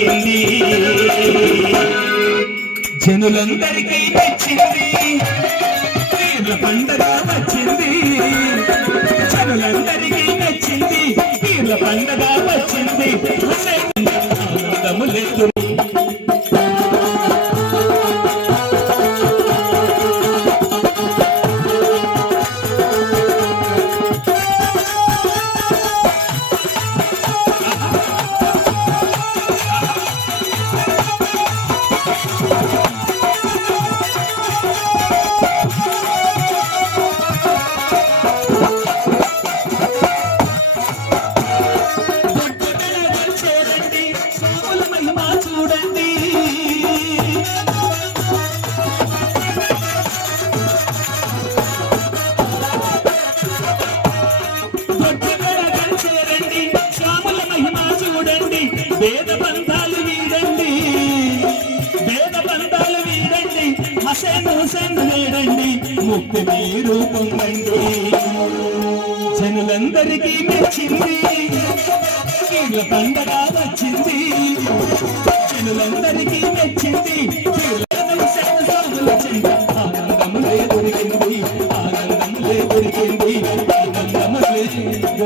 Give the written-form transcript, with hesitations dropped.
పలికింది జనులందరికీ నచ్చింది పీర్ల పండగ వచ్చింది జనులందరికీ నచ్చింది పీర్ల పండగ వచ్చింది ఆనందములేదు వేద బంధాలు వీడండి వేద బంధాలు వీడండి హసేన్ హుసేన్ వేడండి ముక్తి మీరు పొందండి జనులందరికీ మెచ్చింది పీర్ల పండగ వచ్చింది జనులందరికీ మెచ్చింది హుసేన్ స్వాముల చెంత